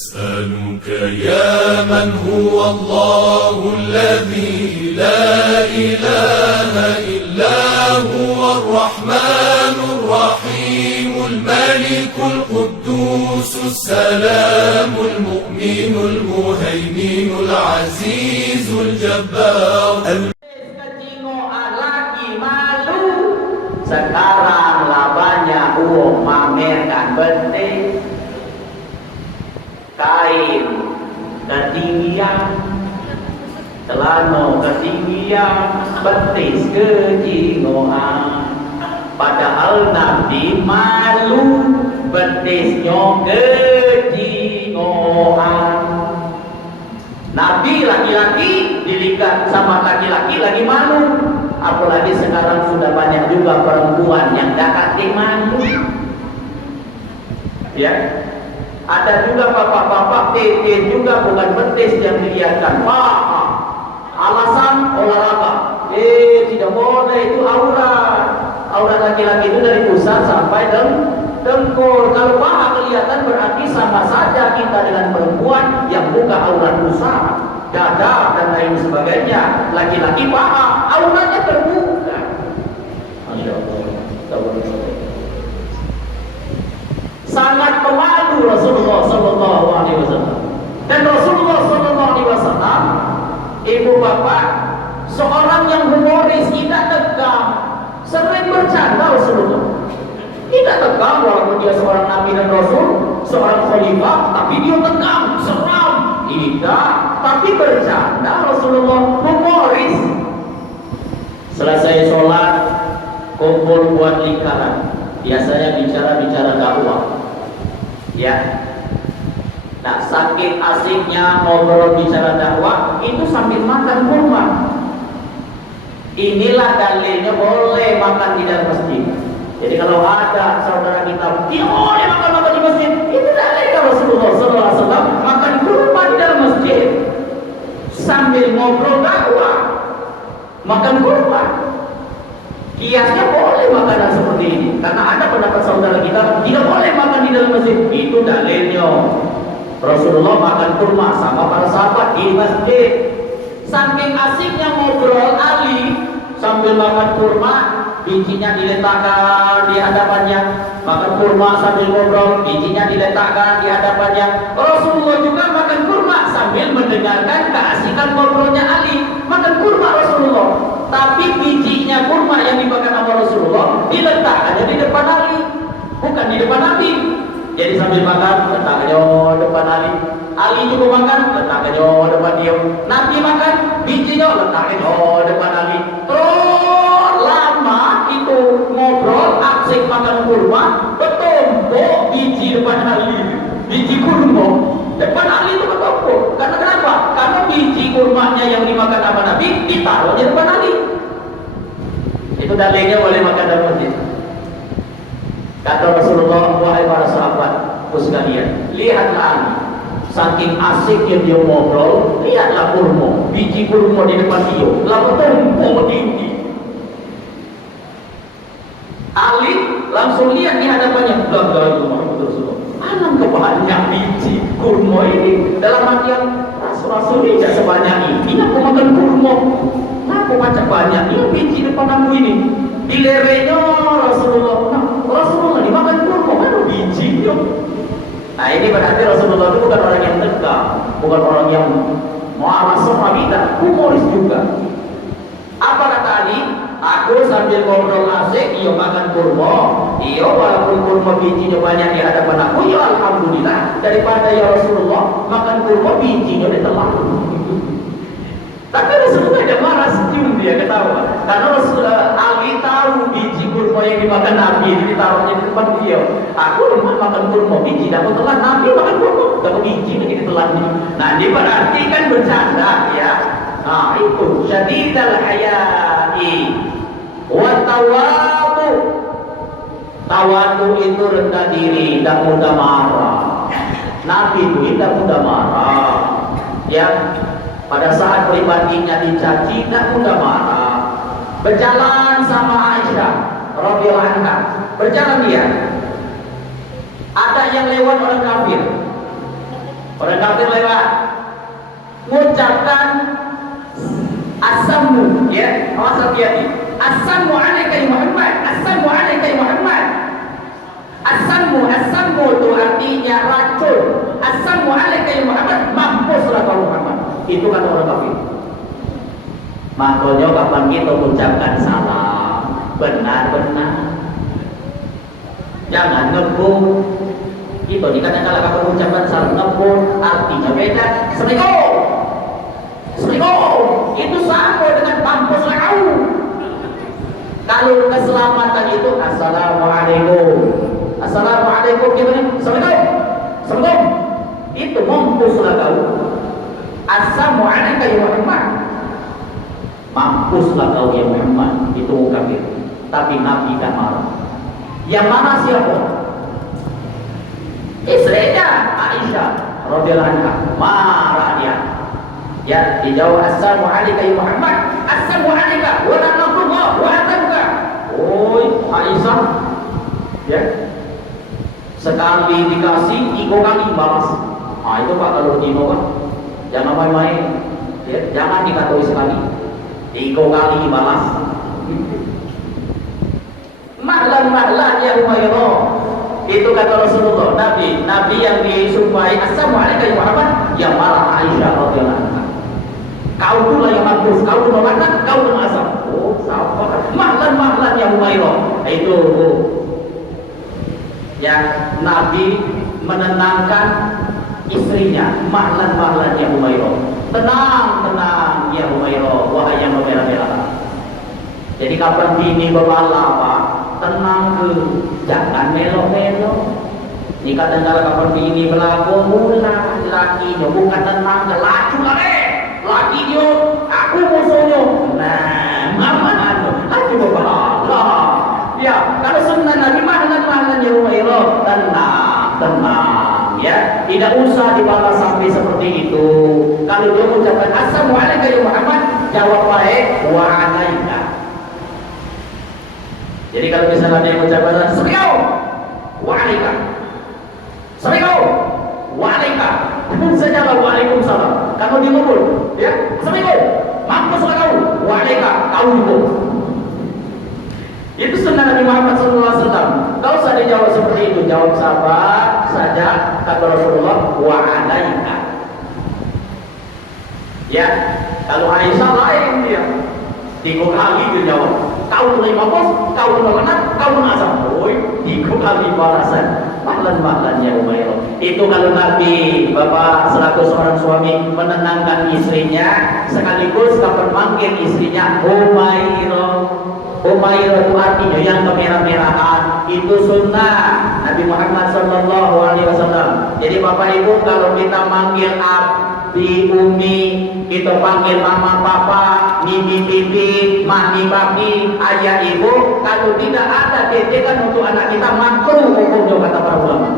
أسألك يا من هو الله الذي لا إله إلا هو الرحمن الرحيم الملك القدوس السلام المؤمن المهيمن العزيز الجبار. Sekarang labanya mamerkan betis, kain ketinggian, celana ketinggian, betis kejingoan. Padahal Nabi malu betisnya kejingoan. Nabi laki-laki dilihat sama laki-laki lagi malu. Apalagi sekarang sudah banyak juga perempuan yang gak malu. Ya, ada juga bapak-bapak tete juga bukan betis yang dilihatkan. Wah, alasan olahraga. Tidak boleh, itu aurat. Aurat laki-laki itu dari pusat sampai dengkul. Kalau paha kelihatan berarti sama saja kita dengan perempuan yang buka aurat pusat, dada dan lain sebagainya. Laki-laki paha auratnya terbuka. Masya Allah. Sangat pemalu Rasulullah Sallallahu Alaihi Wasallam. Dan Rasulullah Sallallahu Alaihi Wasallam, ibu bapak, seorang yang humoris, tidak tegang, sering bercanda Rasulullah. Tidak tegang walaupun dia seorang nabi dan rasul, seorang khalifah, tapi dia tegang, seram. Tidak, tapi bercanda Rasulullah, humoris. Selesai sholat, kumpul buat lingkaran. Biasanya bicara dakwah. Ya. Nah, saking asiknya ngobrol bicara dakwah, itu sambil makan kurma. Inilah dalilnya boleh makan di dalam masjid. Jadi kalau ada saudara kita, dia boleh makan di masjid. Itu dalilnya Rasulullah SAW makan kurma di dalam masjid sambil ngobrol dakwah, makan kurma. Kiasnya boleh makanan seperti ini, karena ada pendapat saudara kita tidak boleh makan di dalam masjid. Itu dalilnya Rasulullah makan kurma sama para sahabat di masjid. Saking asiknya ngobrol, Ali sambil makan kurma, bijinya diletakkan di hadapannya. Makan kurma sambil ngobrol, bijinya diletakkan di hadapannya. Rasulullah juga makan kurma sambil mendengarkan keasikan ngobrolnya Ali. Makan kurma Rasulullah, tapi bijinya kurma yang dimakan sama Rasulullah diletakkannya di depan Ali, bukan di depan Nabi. Jadi sambil makan, letakkannya depan Ali. Ali juga makan, letakkannya depan dia. Nabi makan, bijinya letakkannya depan Ali. Terus lama itu ngobrol, asik makan kurma, bertumpuk biji depan Ali. Biji kurma depan Ali itu bertumpuk. Karena kenapa? Karena biji kurmanya yang dimakan sama Nabi ditaruh di depan Ali. Itu dalilnya boleh makan dalam masjid. Kata Rasulullah, wahai para sahabat sekalian, lihatlah Ali, saking asiknya dia ngobrol, lihatlah kurma, biji kurma di depan dia, lalu tumpuk tinggi. Ali langsung lihat di hadapannya, Rasulullah, alam kebanyak biji kurma ini. Dalam artian Rasul tidak sebanyak ini, aku makan kurma, aku macam banyak ini biji depan aku ini. Dilerenya Rasulullah dimakan kurma, mana bijinya? Nah, ini berarti Rasulullah itu bukan orang yang tegang, bukan orang yang muawas sama kita, humoris juga. Apa kata Ali? Aku sambil ngobrol asik, iya makan kurma, iya walaupun kurma bijinya banyak di hadapan aku, ya alhamdulillah, daripada ya Rasulullah makan kurma bijinya ditelan. Tapi Rasulullah tidak marah, senyum dia, ketawa. Karena Rasulullah Ali tahu biji kurma yang dimakan Nabi itu ditaruhnya di depan beliau. Aku makan kurma biji, dapat telan. Nabi makan kurma, dapat biji ini ditelan. Nah, ini berarti kan bercanda, ya. Nah, itu syadidal hayai wa tawadu. Tawadu itu rendah diri, tidak mudah marah. Nabi itu tidak mudah marah, ya. Pada saat pribadinya dicaci, tidak mudah marah. Berjalan sama Aisyah radhiyallahu anha, berjalan dia. Ada yang lewat orang kafir, Orang kafir lewat mengucapkan asamu, ya, awas hati-hati. Asamu alaika ya Muhammad, asamu alaika ya Muhammad. Asamu itu artinya racun. Asamu alaika ya Muhammad, mampuslah kau Muhammad. Itu kan orang kafir. Makanya kapan kita mengucapkan salam, benar-benar jangan ngebut. Itu dikatakan kalau kapan mengucapkan salam ngebut, artinya beda. Assalamualaikum, assalamualaikum. Itu sama dengan mampuslah kau. Kalau keselamatan itu assalamualaikum, assalamualaikum gimana? Assalamualaikum, assalamualaikum. Itu mampuslah kau. Assalamualaikum ya Muhammad, mampuslah kau ya Muhammad. Itu kafir. Tapi Nabi tidak marah. Yang marah siapa? Istrinya Aisyah radhiyallahu anha. Marah dia. Ya, dijawab assalamualaikum ya Muhammad, assalamualaikum wa rahmatullahi wa barakatuh. Oi Aisyah, ya, sekali dikasih 3 kali balas. Ah itu Pak kalau dino kan jangan main-main, ya, jangan dikataui sekali 3 kali balas. Mahlan ya Umairah. Itu kata Rasulullah, Nabi yang disumpahi assalamualaikum ya Muhammad, yang marah Aisyah radhiyallahu anha. Kau pula yang mampus, kau pun melaknat, kau pun asam. Oh, sabar. Mahlan ya Umairah. Itu yang Nabi menenangkan istrinya. Mahlan ya Umairah. Tenang ya Umairah, wahai yang merah-merah. Jadi kapan bini bermalam, Pak, tenang ke, jangan melo-melo. Ini kadang-kadang kapan bini berlaku, mula lakinya bukan tenang, lacu laki dia, aku musuhnya. Nah, mama aku berbahagia. Ya, kalau sunnah Nabi mahlan ya Umairah, tenang, ya, tidak usah dibalas sampai seperti itu. Kalau dia mengucapkan assalamualaikum ya Muhammad, jawab baik, wa alaika. Jadi kalau misalnya dia mengucapkan assalamualaikum wa alaika, assalamualaikum wa alaika, pun saja waalaikumsalam. Kalau dia ngomong, ya, assalamualaikum, mampuslah kau, wa alaika, kau juga. Itu sunnah Nabi Muhammad SAW. Kalau saya jawab seperti itu, jawab sabar saja, kata Rasulullah, wa alaika. Ya, kalau Aisyah lain dia, 3 kali dia jawab. Kau mulai mampus, kau menolak, kau menasam. Oi, 3 kali balasan. Mahlan ya Umairah. Itu kalau Nabi, Bapak selaku seorang suami menenangkan istrinya, sekaligus kapan manggil istrinya Umairah. Umairah itu artinya yang kemerah-merahan. Itu sunnah Nabi Muhammad SAW. Jadi Bapak Ibu, kalau kita manggil abdi, umi, kita panggil mama, papa, bibi, bibi, mami, papi, ayah, ibu, kalau tidak ada didikan untuk anak kita, makruh hukumnya kata para ulama.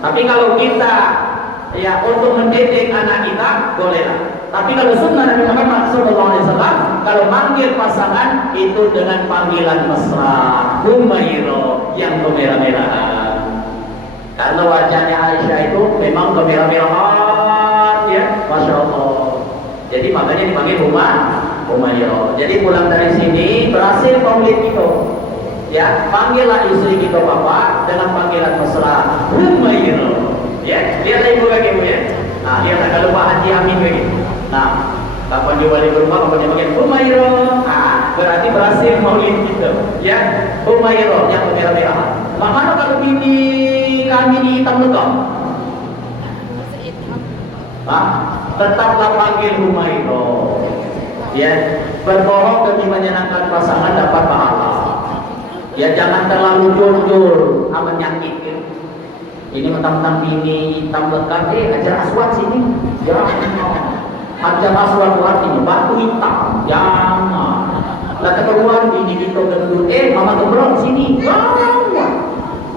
Tapi kalau kita ya untuk mendidik anak kita, bolehlah. Tapi kalau sunnah Nabi Muhammad SAW, kalau manggil pasangan itu dengan panggilan mesra, Umairah, yang kemerah-merahan. Karena wajahnya Aisyah itu memang kemerah-merahan, ya, masya Allah. Jadi makanya dipanggil Umairah. Jadi pulang dari sini berhasil maulid kita. Ya, panggillah istri kita Bapak dengan panggilan mesra, Umairah. Ya, lihatlah ibu kaki ibu ya. Nah, lihatlah kalau Pak Haji Amin begitu. Nah, kapan dia balik ke rumah, kapan dia panggil Umairah. Nah, berarti berhasil maulid kita. Ya, Umairah yang kemerah-merahan. Mana kalau bini kami di hitam legam? Tetaplah panggil Umairah. Ya, berbohong demi menyenangkan pasangan dapat pahala. Ya, jangan terlalu jujur, menyakitkan. Ini mentang-mentang bini hitam legam, ajar aswad sini. Jangan. Ajar aswad artinya batu hitam. Jangan. Lalu keluar bini kita gendut, mama gembrong sini. Jangan.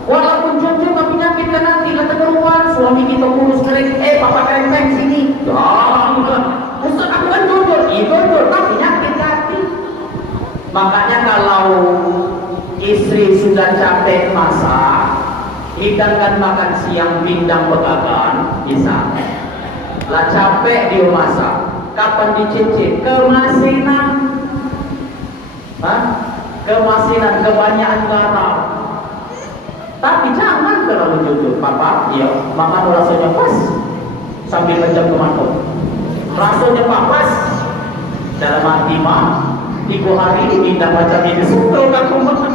Walaupun jujur tapi menyakitkan nanti. Lalu keluar suami kita kurus kering, papa kereng sini. Jangan. Ustaz aku kan jujur, jujur tapi nyakit hati. Makanya kalau istri sudah capek masak, hidangkan makan siang pindang pegagan, bisa. Lah capek dia masak. Kapan dicicip? Kemasinan. Hah? Kemasinan, kebanyakan garam. Tapi jangan terlalu jujur. Papa, iya, makan rasanya pas. Sambil mencap tomato. Rasanya pas. Dalam hati mah, 3 hari ini dah macam ini. Sudah kan makan.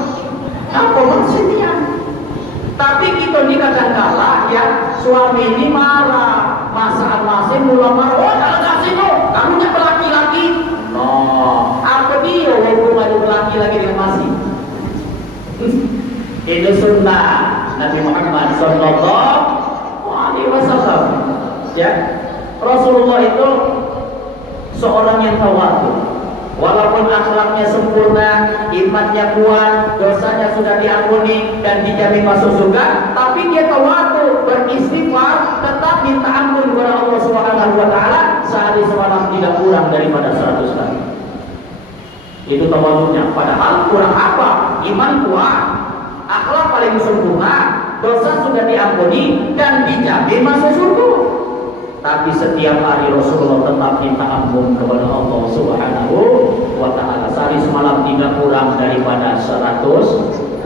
Apa maksudnya? Tapi kita ni kadang-kala ya suami ini marah, masak mula marah. Oh, kalau kasihmu, kamu nyapa laki-laki. No, apa dia hubungan laki-laki dengan masih? Itu sunnah Nabi Muhammad Sallallahu Alaihi Wasallam. Ya, Rasulullah itu seorang yang tawadhu. Walaupun akhlaknya sempurna, imannya kuat, dosanya sudah diampuni dan dijamin masuk surga, tapi dia tawadhu, beristighfar, tetap minta ampun kepada Allah Subhanahu wa taala sehari semalam tidak kurang daripada 100 kali. Itu tawadhunya. Padahal kurang apa? Iman kuat, akhlak paling sempurna, dosa sudah diampuni dan dijamin masuk surga. Tapi setiap hari Rasulullah tetap minta ampun kepada Allah Subhanahu wa taala. Sehari semalam tidak kurang daripada 100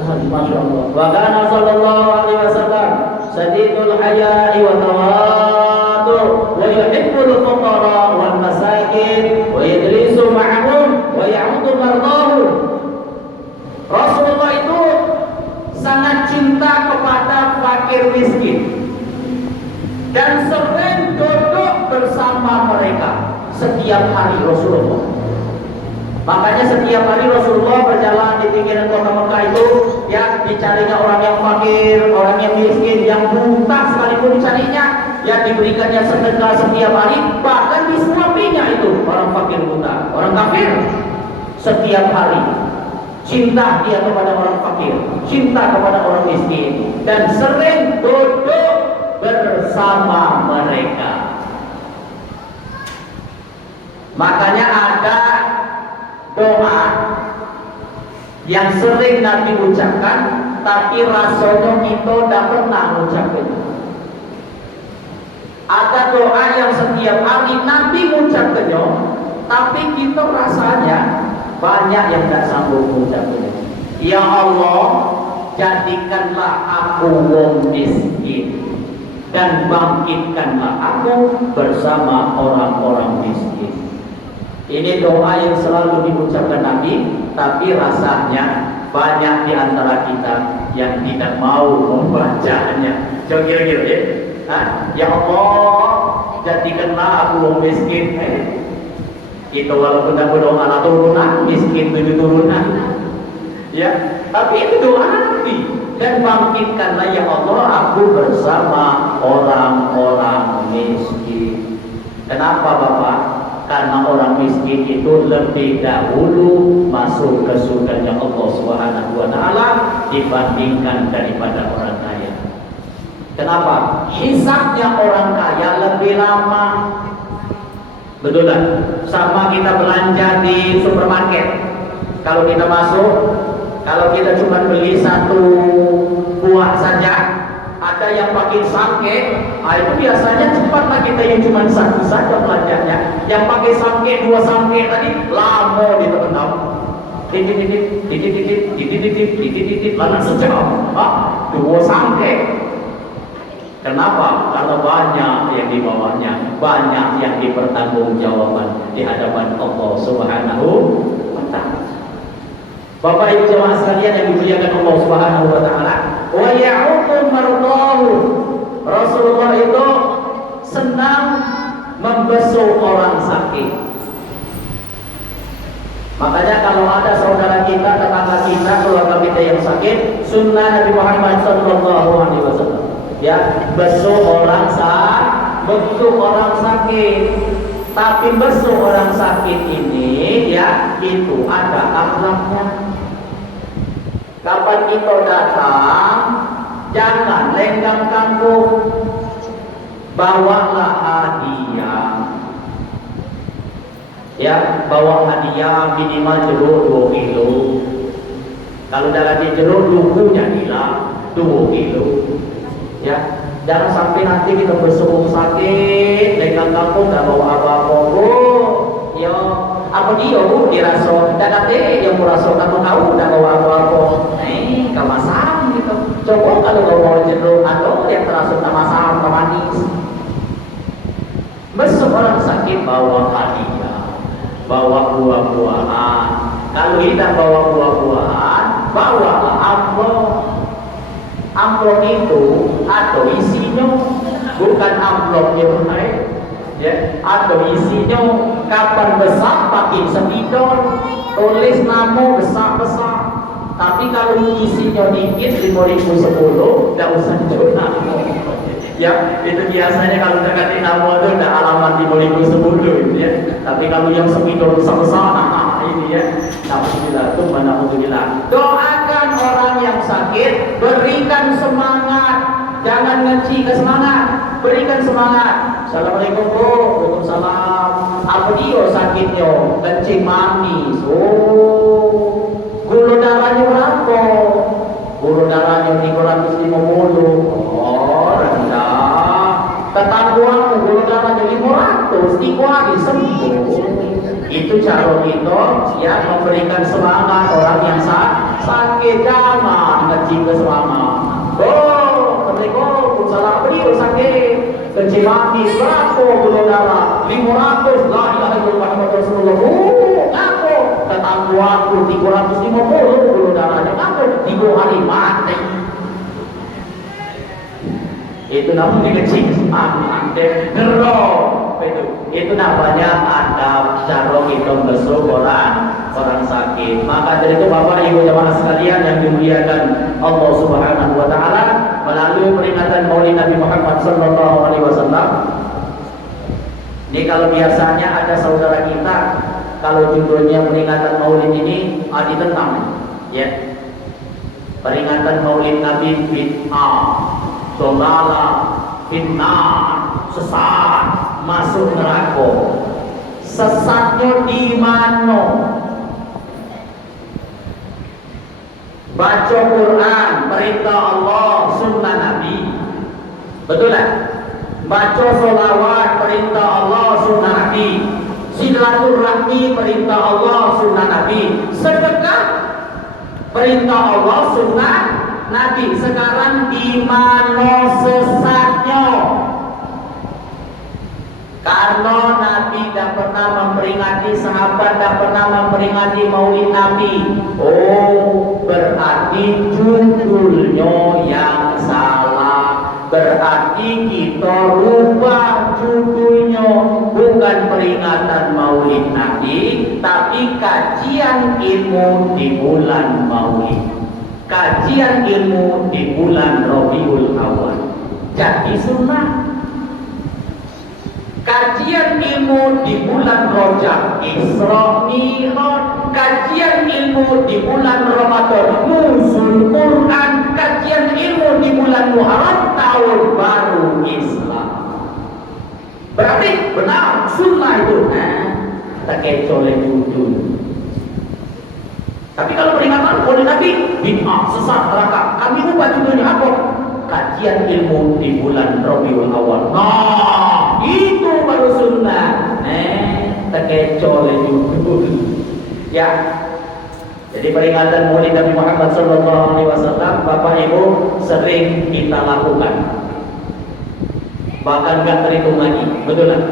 kali. Masyaallah. Wa kana sallallahu alaihi wasallam sadidul haya'i wa tawadhu wa yuhibbul fuqara wal masakin wa yajlisu ma'ahum wa ya'udu mardahum. Rasulullah itu sangat cinta kepada fakir miskin dan sering duduk bersama mereka setiap hari Rasulullah. Makanya setiap hari Rasulullah berjalan di pinggiran kota Mekah itu, ya dicarinya orang yang fakir, orang yang miskin, yang buta sekalipun dicarinya, ya diberikannya sedekah setiap hari, bahkan disuapinya itu orang fakir buta, orang kafir setiap hari. Cinta dia kepada orang fakir, cinta kepada orang miskin, dan sering duduk bersama mereka. Makanya ada doa yang sering Nabi ucapkan, tapi rasanya kita tidak pernah ucapkan. Ada doa yang setiap hari Nabi ucapkannya, tapi kita rasanya banyak yang tidak sanggup ucapkannya. Ya Allah, jadikanlah aku wong miskin dan bangkitkanlah aku bersama orang-orang miskin. Ini doa yang selalu diucapkan Nabi, tapi rasanya banyak di antara kita yang tidak mau membacanya. Coba kira-kira ya. Ya Allah, jadikanlah aku wong miskin. Itu walaupun tidak berdoa anak turunan, miskin 7 turunan. Ya, tapi itu doa Nabi. Dan bangkitkanlah ya Allah aku bersama orang-orang miskin. Kenapa Bapak? Karena orang miskin itu lebih dahulu masuk ke surganya Allah Subhanahu wa taala dibandingkan daripada orang kaya. Kenapa? Hisabnya orang kaya lebih lama. Betul kan? Sama kita belanja di supermarket. Kalau kita masuk, kalau kita cuma beli 1 buah saja, ada yang pakai sangke, itu biasanya cepatlah kita yang cuma 1 saja belanjanya. Yang pakai sangke 2 sangke tadi lama di terkenal. Titit, mana sejam? 2 sangke. Kenapa? Karena banyak yang di bawahnya, banyak yang dipertanggungjawaban di hadapan Allah Subhanahu wa taala. Bapak Ibu jemaah sekalian yang dimuliakan Allah Subhanahu wa taala, wa ya'udu mardahu. Rasulullah itu senang membesuk orang sakit. Makanya kalau ada saudara kita, tetangga kita, keluarga kita yang sakit, sunnah Nabi Muhammad sallallahu alaihi wasallam, ya, besuk orang sakit. Tapi besuk orang sakit ini, ya, itu ada akhlaknya. Kapan kita datang, jangan lenggang kangkung, bawalah hadiah. Ya, bawa hadiah minimal jeruk 2 kilo. Kalau dalamnya jeruk, dukunya hilang 2 kilo. Ya, jangan sampai nanti kita besuk sakit, lenggang diraso, tidak kate yang meraso kamu tahu tidak bawa apa-apa. Kamasam gitu. Coba kalau kau mau cenderung atau yang terasa kamasam, manis. Besok orang sakit bawa hadiah, bawa buah-buahan. Kalau tidak bawa buah-buahan, bawalah amplop. Amplop itu atau isinya bukan amplop yang lain, ya, atau isinya kapan besar pakai spidol, tulis nama besar-besar. Tapi kalau isinya dikit 5.010, tidak usah jual. Ya, itu biasanya kalau terkait nama itu ada alamat 5.010 ya. Tapi kalau yang spidol besar-besar, ini ya. Alhamdulillah, alhamdulillah. Doakan orang yang sakit, berikan semangat, jangan ngeci ke semangat, berikan semangat. Assalamualaikum Bu, waalaikumsalam. Apa dia sakitnya? Kencing manis. Oh, gula darahnya berapa? Gula darahnya 350. Oh, rendah. Tetangguamu gula darahnya 500, 3 hari sembuh. Itu cara kita ya memberikan semangat orang yang sakit, jangan ngecil ke semangat. Oh, Assalamualaikum, salah beliau sakit, kencing manis berapa gula darah 500, la ilaha illallah Muhammad Rasulullah. Ngaku tetangguaku 350 gula darahnya, ngaku 3 hari mati. Itu namanya kecil semangat gerok. Itu namanya adab cara kita besok orang sakit. Maka dari itu Bapak Ibu jamaah sekalian yang dimuliakan Allah Subhanahu wa taala, melalui peringatan Maulid Nabi Muhammad sallallahu alaihi wasallam. Ini kalau biasanya ada saudara kita kalau judulnya peringatan Maulid ini ditentang ya. Peringatan Maulid Nabi bid'ah, dhalalah, finnar, sesat, masuk neraka. Sesatnya di mana? Baca Quran, perintah Allah, sunnah Nabi. Betul tak? Baca sholawat, perintah Allah, sunnah Nabi. Silaturahmi, perintah Allah, sunnah Nabi. Sedekah, perintah Allah, sunnah Nabi. Sekarang di mana sesatnya? Karena Nabi tidak pernah memperingati, sahabat tidak pernah memperingati Maulid Nabi. Oh, berarti judulnya yang salah. Berarti kita rubah judulnya, bukan peringatan Maulid Nabi, tapi kajian ilmu di bulan Maulid, kajian ilmu di bulan Rabiul Awal. Jadi sunnah. Kajian ilmu di bulan Rajab, Isra Mi'raj. Kajian ilmu di bulan Ramadan, Nuzul Quran. Kajian ilmu di bulan Muharram, tahun baru Islam. Berarti benar sunnah itu. Tak kecolek judul. Tapi kalau peringatan oleh Nabi bid'ah, sesat, neraka, kami ubah judulnya apa? Kajian ilmu di bulan Rabiul Awal. Nah, itu baru sunnah. Terkecoh judul. Ya. Jadi peringatan Maulid Nabi Muhammad sallallahu alaihi wasallam, Bapak Ibu, sering kita lakukan. Bahkan enggak terhitung lagi. Betul tak?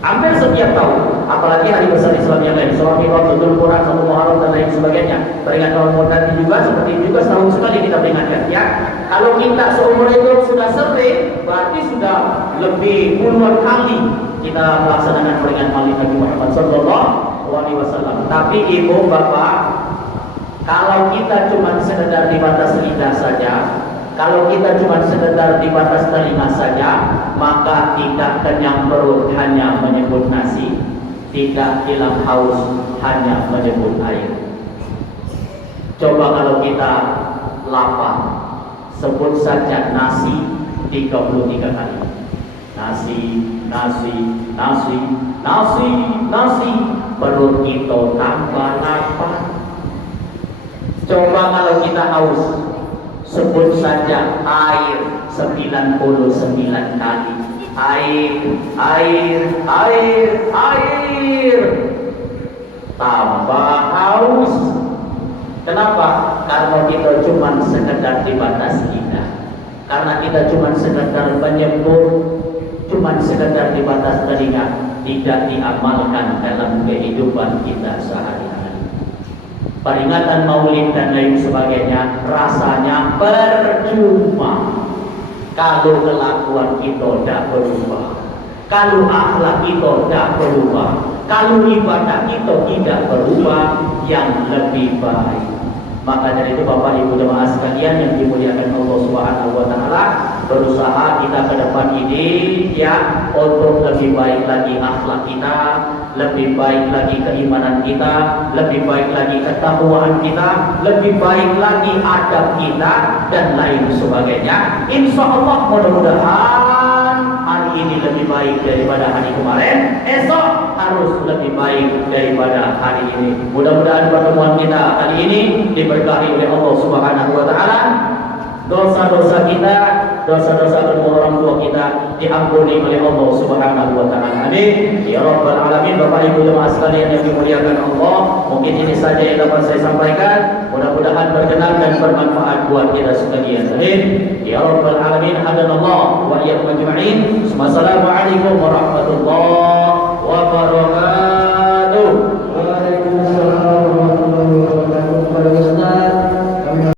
Hampir setiap tahun, apalagi hari besar Islam yang lain, Sholat Idul, Nuzul Quran, Satu Muharram dan lain sebagainya. Peringatan tahun nanti juga seperti itu juga setahun sekali kita peringatkan. Ya, kalau kita seumur hidup sudah sering, berarti sudah lebih puluhan kali kita melaksanakan peringatan Maulid Nabi Muhammad sallallahu alaihi wasallam. Tapi ibu bapak, kalau kita cuma sekedar di batas lidah saja, kalau kita cuma sekedar di batas telinga saja, maka tidak kenyang perut hanya menyebut nasi, tidak hilang haus hanya menyebut air. Coba kalau kita lapar, sebut saja nasi 33 kali. Nasi, nasi, nasi, nasi, nasi, perut kita tambah lapar. Coba kalau kita haus, sebut saja air 99 kali. Air, air, air, air. tambah haus. Kenapa? Karena kita cuma sekedar di batas kita. Karena kita cuma sekedar menyebut, cuma sekedar di batas telinga, tidak diamalkan dalam kehidupan kita sehari-hari. Peringatan Maulid dan lain sebagainya rasanya percuma kalau kelakuan kita tidak berubah, kalau akhlak kita tidak berubah, kalau ibadah kita tidak berubah yang lebih baik. Maka dari itu Bapak Ibu jemaah sekalian yang dimuliakan Allah Subhanahu wa taala, berusaha kita ke depan ini ya untuk lebih baik lagi akhlak kita, lebih baik lagi keimanan kita, lebih baik lagi ketakwaan kita, lebih baik lagi adab kita dan lain sebagainya. Insya Allah mudah-mudahan hari ini lebih baik daripada hari kemarin, esok harus lebih baik daripada hari ini. Mudah-mudahan pertemuan kita kali ini diberkahi oleh Allah Subhanahu wa taala. Dosa-dosa kita, dosa-dosa kedua orang tua kita diampuni oleh Allah Subhanahu wa taala. Amin. Ya rabbal alamin. Bapak Ibu jemaah sekalian yang dimuliakan Allah, mungkin ini saja yang dapat saya sampaikan. Mudah-mudahan berkenan dan bermanfaat buat kita sekalian. Amin. Ya rabbal alamin. Hadanallah wa iyyakum ajma'in. Wassalamualaikum warahmatullahi